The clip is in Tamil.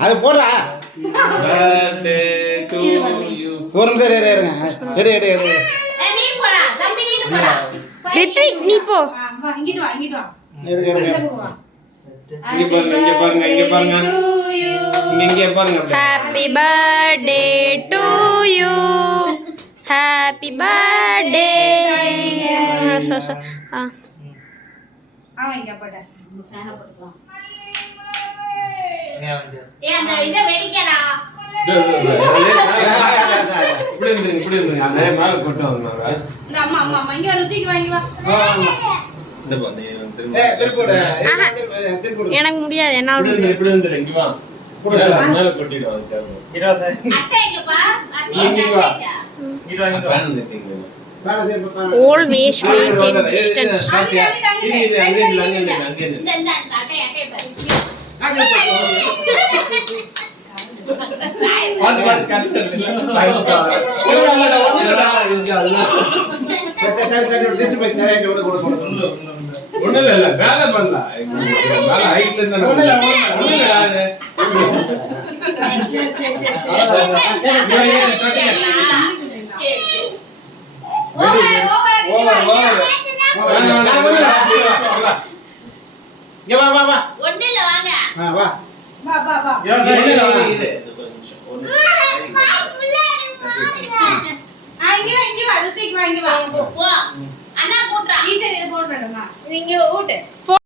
அது போடுறா birthday to you. ஒரு நிமிஷம் இருங்க எடு எடு எடு நீ போடா தம்பி நீ போடா ரித்விக் நீ போ வா இங்கிட்டு வா எடு எடு இங்க பாருங்க இங்க பாருங்க இங்க பாருங்க happy birthday to you happy birthday so அவன் இங்க போடா ஃபேன போடுவா அந்த இத வெடிக்கடா இப்படி இருந்துங்க அதே மேல கொட்டு வாங்குறாங்க இந்த அம்மா அம்மா அம்மா இங்க ருத்திக்கு வாங்கி வா இந்த பாருங்க திருப்பூட திருப்பூட எனக்கு முடியாது என்ன இப்படி இருந்துங்க இங்க வா மேல கொட்டிடுவாங்க இதா சார் அட்டை இங்க பாரு இங்க வா அட்டை இங்க ஃபேன் நிக்குங்க always maintain distance அங்க இந்த அட்டை அட்டை பாரு பாத்து கட்டல ஒண்ணு இல்ல வேலை பண்ணலாம் வேலை ஹைட்ல இருந்தா வா வா வா ஒண்ணு இல்ல வாங்க வா வா வா வா இங்க வா ருத்திக்கு வா இங்க வா அண்ணா கூட்றா டீச்சர் இது போடுறடா இங்க ஊட்டு